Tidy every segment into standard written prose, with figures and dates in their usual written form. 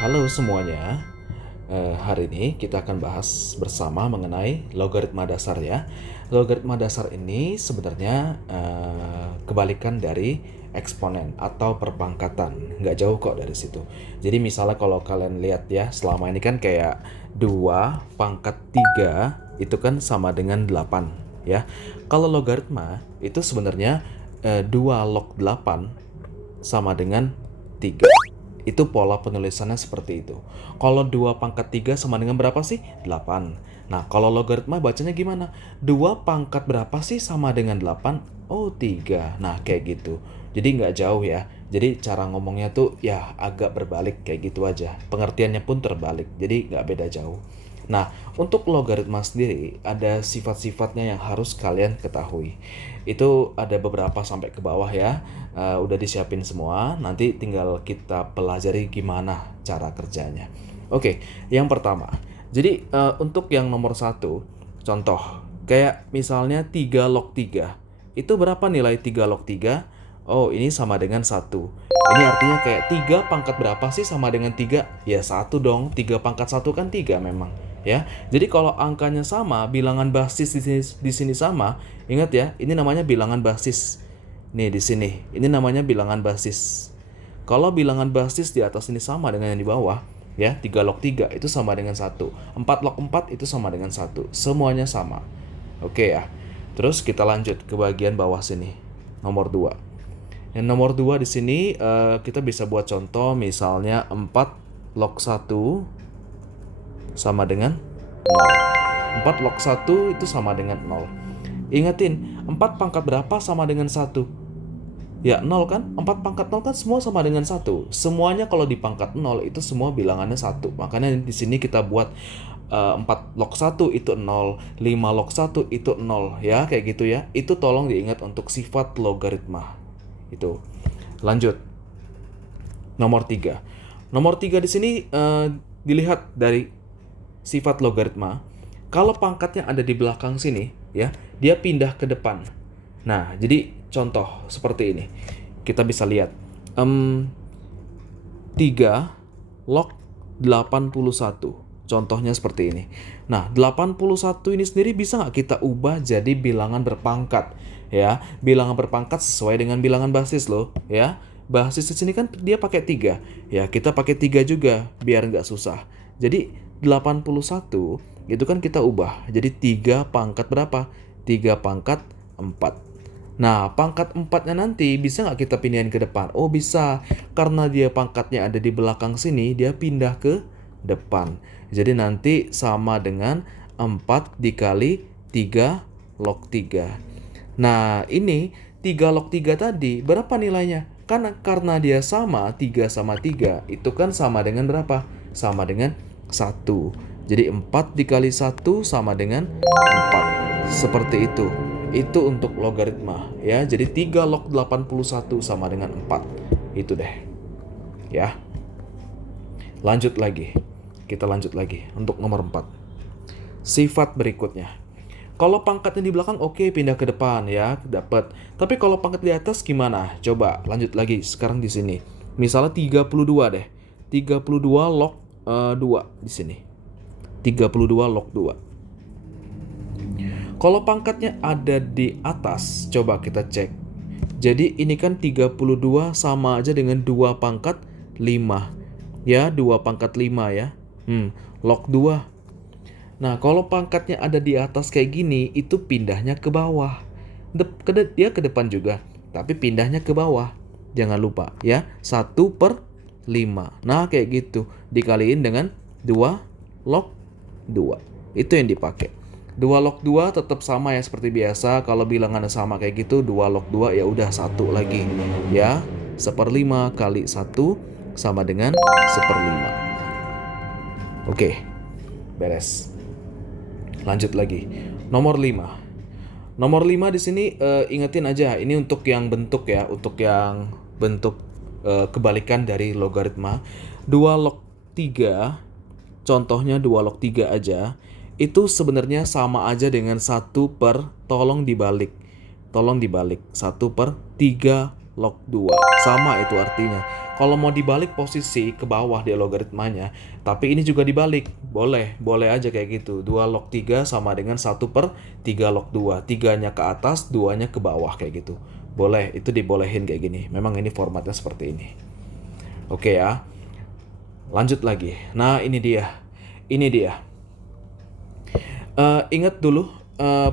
Halo semuanya, hari ini kita akan bahas bersama mengenai logaritma dasar ya. Logaritma dasar ini sebenarnya kebalikan dari eksponen atau perpangkatan, nggak jauh kok dari situ. Jadi misalnya kalau kalian lihat ya, selama ini kan kayak 2 pangkat 3 itu kan sama dengan 8 ya. Kalau logaritma itu sebenarnya 2 log 8 sama dengan 3. Itu pola penulisannya seperti itu. Kalau 2 pangkat 3 sama dengan berapa sih? 8. Nah, kalau logaritma bacanya gimana? 2 pangkat berapa sih sama dengan 8? Oh, 3. Nah, kayak gitu. Jadi nggak jauh ya. Jadi cara ngomongnya tuh ya agak berbalik kayak gitu aja. Pengertiannya pun terbalik. Jadi nggak beda jauh. Nah, untuk logaritma sendiri ada sifat-sifatnya yang harus kalian ketahui. Itu ada beberapa sampai ke bawah ya. Udah disiapin semua. Nanti tinggal kita pelajari gimana cara kerjanya. Oke, yang pertama. Jadi untuk yang nomor satu, contoh kayak misalnya 3 log 3. Itu berapa nilai 3 log 3? Oh, ini sama dengan 1. Ini artinya kayak 3 pangkat berapa sih sama dengan 3? Ya 1 dong. 3 pangkat 1 kan 3 memang. Ya, jadi kalau angkanya sama, bilangan basis di sini sama, ingat ya, ini namanya bilangan basis. Nih di sini, ini namanya bilangan basis. Kalau bilangan basis di atas ini sama dengan yang di bawah, ya, 3 log 3 itu sama dengan 1. 4 log 4 itu sama dengan 1. Semuanya sama. Oke ya. Terus kita lanjut ke bagian bawah sini. Nomor 2. Yang nomor 2 di sini kita bisa buat contoh misalnya 4 log 1 sama dengan 0. 4 log 1 itu sama dengan 0. Ingatin, 4 pangkat berapa sama dengan 1? Ya 0 kan? 4 pangkat 0 kan semua sama dengan 1. Semuanya kalau di pangkat 0 itu semua bilangannya 1. Makanya di sini kita buat 4 log 1 itu 0, 5 log 1 itu 0 ya, kayak gitu ya. Itu tolong diingat untuk sifat logaritma. Itu. Lanjut. Nomor 3. Nomor 3 di sini dilihat dari sifat logaritma. Kalau pangkatnya ada di belakang sini, ya, dia pindah ke depan. Nah, jadi contoh seperti ini. Kita bisa lihat. 3 log 81. Contohnya seperti ini. Nah, 81 ini sendiri bisa nggak kita ubah jadi bilangan berpangkat? Ya, bilangan berpangkat sesuai dengan bilangan basis loh. Ya, basis di sini kan dia pakai 3. Ya, kita pakai 3 juga biar nggak susah. Jadi 81 itu kan kita ubah jadi 3 pangkat berapa? 3 pangkat 4. Nah, pangkat 4-nya nanti bisa nggak kita pindahin ke depan? Oh, bisa. Karena dia pangkatnya ada di belakang sini, dia pindah ke depan. Jadi nanti sama dengan 4 dikali 3 log 3. Nah, ini 3 log 3 tadi, berapa nilainya? Karena dia sama, 3 sama 3, itu kan sama dengan berapa? Sama dengan 1. Jadi 4 dikali 1 sama dengan 4. Seperti itu. Itu untuk logaritma ya. Jadi 3 log 81 sama dengan 4. Itu deh. Ya. Lanjut lagi. Kita lanjut lagi untuk nomor 4. Sifat berikutnya. Kalau pangkatnya di belakang oke, pindah ke depan ya, dapat. Tapi kalau pangkat di atas gimana? Coba lanjut lagi sekarang di sini. Misalnya 32 deh. 32 log 2 di sini. 32 log 2. Kalau pangkatnya ada di atas, coba kita cek. Jadi ini kan 32 sama aja dengan 2 pangkat 5. Ya, 2 pangkat 5 ya. Log 2. Nah, kalau pangkatnya ada di atas kayak gini, itu pindahnya ke bawah. Dia ke depan juga, tapi pindahnya ke bawah. Jangan lupa ya, 1/5. Nah, kayak gitu. Dikaliin dengan 2 log 2. Itu yang dipakai. 2 log 2 tetap sama ya seperti biasa. Kalau bilangannya sama kayak gitu, 2 log 2 ya udah 1 lagi. Ya, 1/5 kali 1 sama dengan 1/5. Oke, beres. Lanjut lagi. Nomor 5. Nomor 5 di sini ingetin aja, ini untuk yang bentuk ya, untuk yang bentuk kebalikan dari logaritma. 2 log 3, contohnya 2 log 3 aja, itu sebenarnya sama aja dengan 1 per, tolong dibalik. 1/3 log 2. Sama itu artinya. Kalau mau dibalik posisi ke bawah dia logaritmanya, tapi ini juga dibalik. Boleh aja kayak gitu. 2 log 3 sama dengan 1/3 log 2. 3-nya ke atas, 2-nya ke bawah kayak gitu. Boleh, itu dibolehin kayak gini. Memang ini formatnya seperti ini. Oke ya. Lanjut lagi. Nah, ini dia. Ingat dulu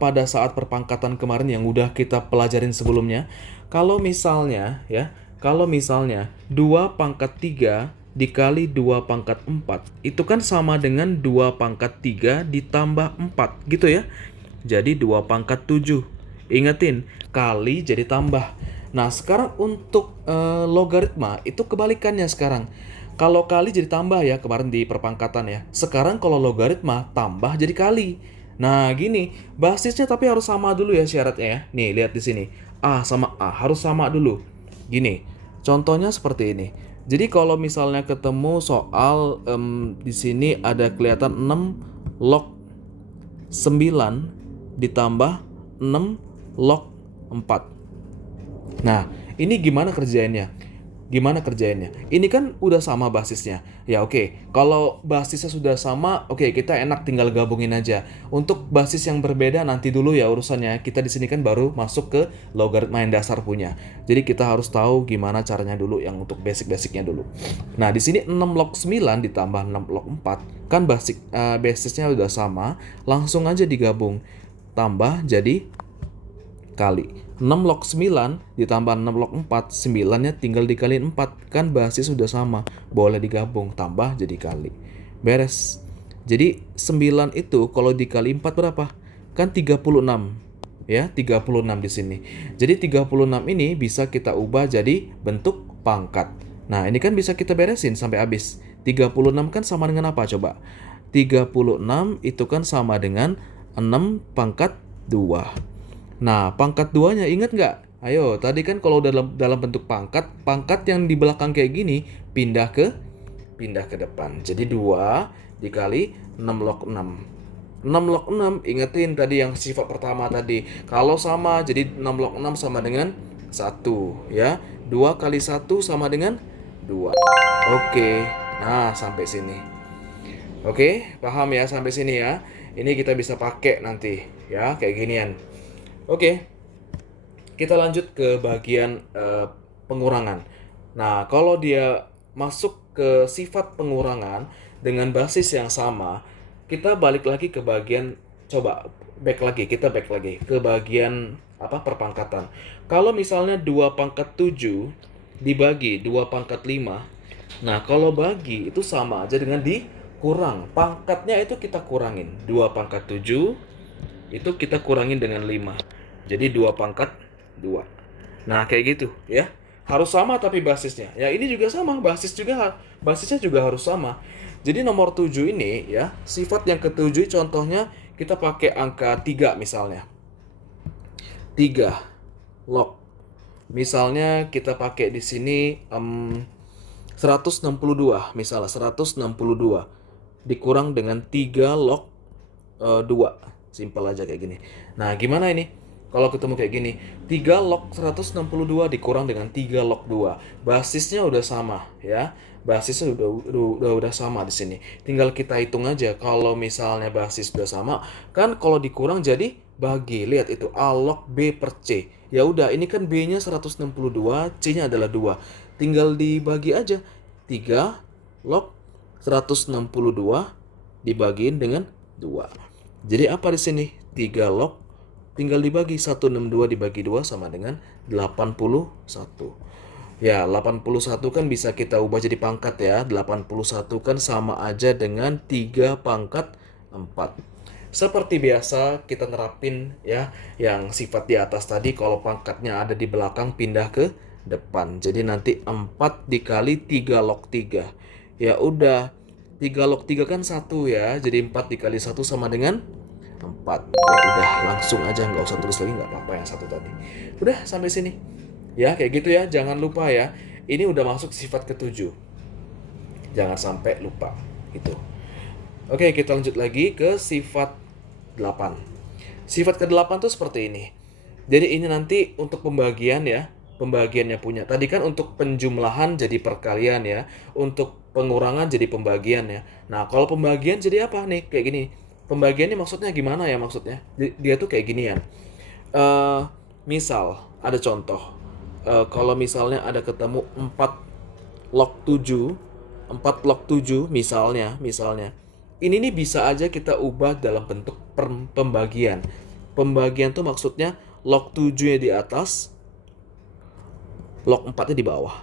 pada saat perpangkatan kemarin yang udah kita pelajarin sebelumnya, kalau misalnya 2 pangkat 3 dikali 2 pangkat 4 itu kan sama dengan 2 pangkat 3 ditambah 4 gitu ya. Jadi 2 pangkat 7. Ingetin, kali jadi tambah. Nah, sekarang untuk logaritma itu kebalikannya sekarang. Kalau kali jadi tambah ya kemarin di perpangkatan ya. Sekarang kalau logaritma tambah jadi kali. Nah, gini, basisnya tapi harus sama dulu ya syaratnya ya. Nih, lihat di sini. A sama A harus sama dulu. Gini, contohnya seperti ini. Jadi kalau misalnya ketemu soal di sini ada kelihatan 6 log 9 ditambah 6 log 4. Nah, ini gimana kerjainnya? Ini kan udah sama basisnya. Ya oke, kalau basisnya sudah sama, oke kita enak tinggal gabungin aja. Untuk basis yang berbeda nanti dulu ya urusannya. Kita di sini kan baru masuk ke logaritma yang dasar punya. Jadi kita harus tahu gimana caranya dulu yang untuk basic-basicnya dulu. Nah, di sini 6 log 9 ditambah 6 log 4 kan basisnya udah sama, langsung aja digabung. Tambah jadi kali. 6 log 9 ditambah 6 log 4, 9-nya tinggal dikaliin 4. Kan basis sudah sama, boleh digabung, tambah jadi kali. Beres. Jadi 9 itu kalau dikali 4 berapa? Kan 36. Ya, 36 di sini. Jadi 36 ini bisa kita ubah jadi bentuk pangkat. Nah, ini kan bisa kita beresin sampai habis. 36 kan sama dengan apa coba? 36 itu kan sama dengan 6 pangkat 2. Nah, pangkat 2-nya ingat nggak? Ayo, tadi kan kalau dalam bentuk pangkat yang di belakang kayak gini pindah ke depan. Jadi 2 dikali 6 log 6. 6 log 6, ingetin tadi yang sifat pertama tadi. Kalau sama, jadi 6 log 6 sama dengan 1 ya. 2 kali 1 sama dengan 2. Oke, nah sampai sini. Oke, paham ya sampai sini ya. Ini kita bisa pakai nanti ya, kayak ginian. Oke, kita lanjut ke bagian pengurangan. Nah, kalau dia masuk ke sifat pengurangan dengan basis yang sama, kita balik lagi ke bagian, back lagi ke bagian perpangkatan. Kalau misalnya 2 pangkat 7 dibagi 2 pangkat 5, nah kalau bagi itu sama aja dengan dikurang. Pangkatnya itu kita kurangin. 2 pangkat 7 itu kita kurangin dengan 5. Jadi 2 pangkat 2. Nah, kayak gitu ya. Harus sama tapi basisnya. Ya, ini juga sama, basisnya juga harus sama. Jadi nomor 7 ini ya, sifat yang ketujuh contohnya kita pakai angka 3 misalnya. 3 log. Misalnya kita pakai di sini 162, misalnya 162 dikurang dengan 3 log 2. Simpel aja kayak gini. Nah, gimana ini? Kalau ketemu kayak gini, 3 log 162 dikurang dengan 3 log 2. Basisnya udah sama ya. Basisnya udah sama di sini. Tinggal kita hitung aja. Kalau misalnya basis udah sama, kan kalau dikurang jadi bagi. Lihat itu A log B per C. Ya udah, ini kan B-nya 162, C-nya adalah 2. Tinggal dibagi aja. 3 log 162 dibagiin dengan 2. Jadi apa di sini? 3 log tinggal dibagi 162 dibagi 2 sama dengan 81. Ya, 81 kan bisa kita ubah jadi pangkat ya. 81 kan sama aja dengan 3 pangkat 4. Seperti biasa kita nerapin ya yang sifat di atas tadi, kalau pangkatnya ada di belakang pindah ke depan. Jadi nanti 4 dikali 3 log 3. Ya udah, 3 log 3 kan 1 ya. Jadi 4 dikali 1 sama dengan 4. Ya udah, langsung aja, nggak usah tulis lagi, nggak apa-apa yang satu tadi. Udah sampai sini. Ya kayak gitu ya, jangan lupa ya. Ini udah masuk sifat ketujuh. Jangan sampai lupa gitu. Oke, kita lanjut lagi ke sifat 8. Sifat ke-8 tuh seperti ini. Jadi ini nanti untuk pembagian ya. pembagiannya punya. Tadi kan untuk penjumlahan jadi perkalian ya. Untuk pengurangan jadi pembagian ya. Nah, kalau pembagian jadi apa nih? Kayak gini. Pembagiannya maksudnya gimana ya maksudnya? Dia tuh kayak ginian. Eh, misal ada contoh. Kalau misalnya ada ketemu 4 log 7, 4 log 7 misalnya. Ini nih bisa aja kita ubah dalam bentuk pembagian. Pembagian tuh maksudnya log 7-nya di atas, log 4-nya di bawah.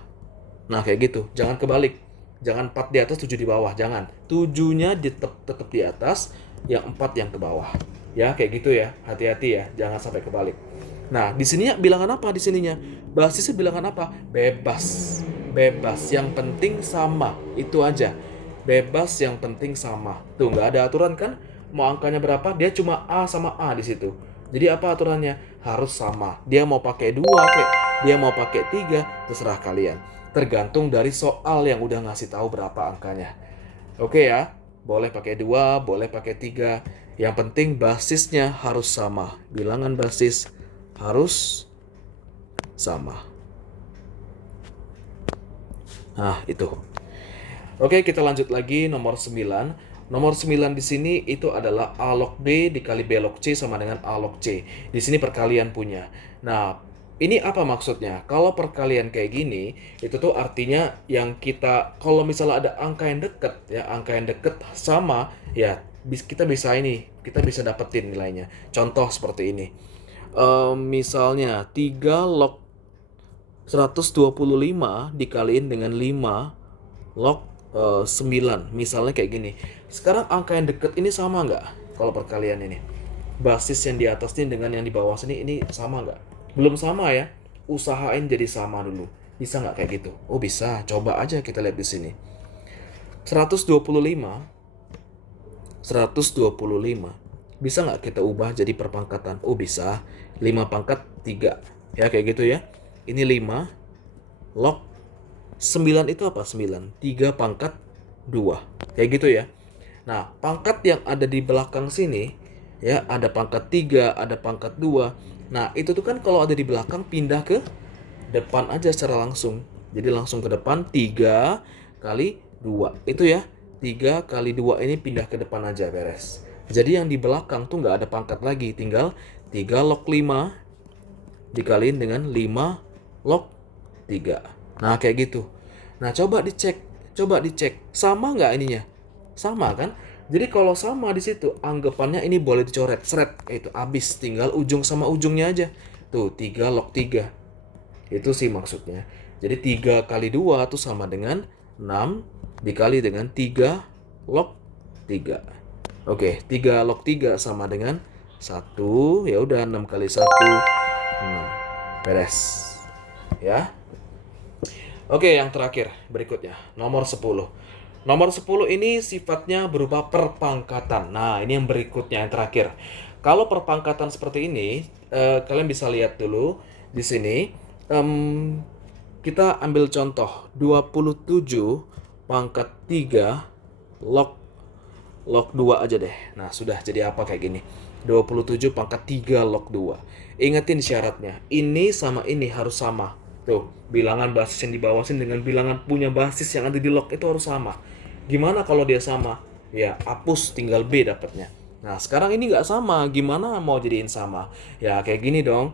Nah, kayak gitu. Jangan kebalik. Jangan 4 di atas, 7 di bawah. Jangan. 7-nya tetap di atas, yang 4 yang ke bawah. Ya, kayak gitu ya. Hati-hati ya. Jangan sampai kebalik. Nah, di sininya bilangan apa di sininya? Basisnya bilangan apa? Bebas. Bebas. Yang penting sama. Itu aja. Bebas yang penting sama. Tuh, nggak ada aturan kan? Mau angkanya berapa? Dia cuma A sama A di situ. Jadi apa aturannya? Harus sama. Dia mau pakai 2 kayak dia mau pakai 3, terserah kalian. Tergantung dari soal yang udah ngasih tahu berapa angkanya. Oke ya, boleh pakai 2, boleh pakai 3. Yang penting basisnya harus sama. Bilangan basis harus sama. Nah, itu. Oke, kita lanjut lagi nomor 9. Nomor 9 di sini itu adalah A log B dikali B log C sama dengan A log C. Di sini perkalian punya. Nah, ini apa maksudnya? Kalau perkalian kayak gini, itu tuh artinya yang kita, kalau misalnya ada angka yang deket, ya angka yang deket sama, ya kita bisa dapetin nilainya. Contoh seperti ini. Misalnya 3 log 125 dikaliin dengan 5 log 9. Misalnya kayak gini. Sekarang angka yang deket ini sama nggak? Kalau perkalian ini. Basis yang di atas ini dengan yang di bawah sini ini sama nggak? Belum sama ya. Usahain jadi sama dulu. Bisa nggak kayak gitu? Oh bisa. Coba aja kita lihat di sini. 125. Bisa nggak kita ubah jadi perpangkatan? Oh bisa. 5 pangkat 3. Ya kayak gitu ya. Ini 5 log 9 itu apa? 9. 3 pangkat 2. Kayak gitu ya. Nah, pangkat yang ada di belakang sini, ya ada pangkat 3, ada pangkat 2. Nah, itu tuh kan kalau ada di belakang pindah ke depan aja secara langsung. Jadi langsung ke depan 3 kali 2. Itu ya. 3 kali 2 ini pindah ke depan aja beres. Jadi yang di belakang tuh nggak ada pangkat lagi. Tinggal 3 log 5 dikaliin dengan 5 log 3. Nah, kayak gitu. Nah, coba dicek. Sama nggak ininya? Sama kan? Jadi kalau sama di situ, anggapannya ini boleh dicoret. Seret, itu habis. Tinggal ujung sama ujungnya aja. Tuh, 3 log 3. Itu sih maksudnya. Jadi 3 kali 2 itu sama dengan 6 dikali dengan 3 log 3. Oke, 3 log 3 sama dengan 1. Ya udah 6 kali 1 6. Beres. Ya. Oke, yang terakhir berikutnya, nomor 10. Nomor 10 ini sifatnya berupa perpangkatan. Nah, ini yang berikutnya, yang terakhir. Kalau perpangkatan seperti ini, kalian bisa lihat dulu di sini. Kita ambil contoh 27 pangkat 3 log 2 aja deh. Nah, sudah jadi apa kayak gini. 27 pangkat 3 log 2. Ingetin syaratnya. Ini sama ini harus sama. Tuh, bilangan basis yang di bawah sini dengan bilangan punya basis yang ada di log itu harus sama. Gimana kalau dia sama? Ya, hapus tinggal B dapatnya. Nah, sekarang ini nggak sama. Gimana mau jadiin sama? Ya, kayak gini dong.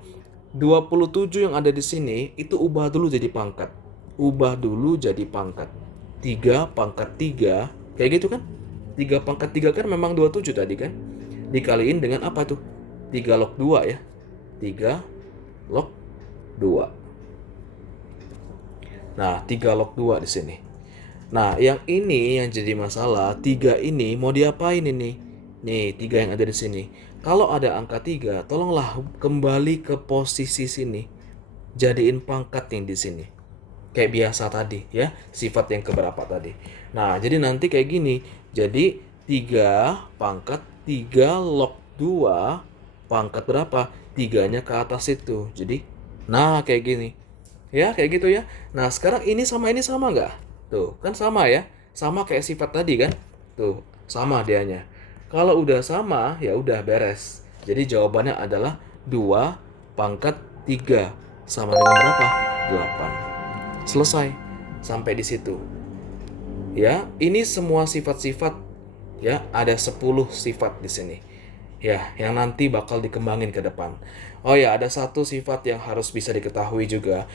27 yang ada di sini itu ubah dulu jadi pangkat. 3 pangkat 3. Kayak gitu kan? 3 pangkat 3 kan memang 27 tadi kan? Dikaliin dengan apa tuh? 3 log 2 ya. 3 log 2. Nah, 3 log 2 di sini. Nah, yang ini yang jadi masalah, 3 ini mau diapain ini? Nih, 3 yang ada di sini. Kalau ada angka 3, tolonglah kembali ke posisi sini. Jadiin pangkat yang di sini. Kayak biasa tadi ya, sifat yang keberapa tadi. Nah, jadi nanti kayak gini. Jadi 3 pangkat 3 log 2 pangkat berapa? 3-nya ke atas itu. Jadi, nah kayak gini. Ya, kayak gitu ya. Nah, sekarang ini sama nggak? Tuh, kan sama ya. Sama kayak sifat tadi kan? Tuh, sama dianya. Kalau udah sama, ya udah beres. Jadi jawabannya adalah 2 pangkat 3. Sama dengan berapa? 8. Selesai sampai di situ. Ya, ini semua sifat-sifat ya, ada 10 sifat di sini. Ya, yang nanti bakal dikembangin ke depan. Oh ya, ada satu sifat yang harus bisa diketahui juga.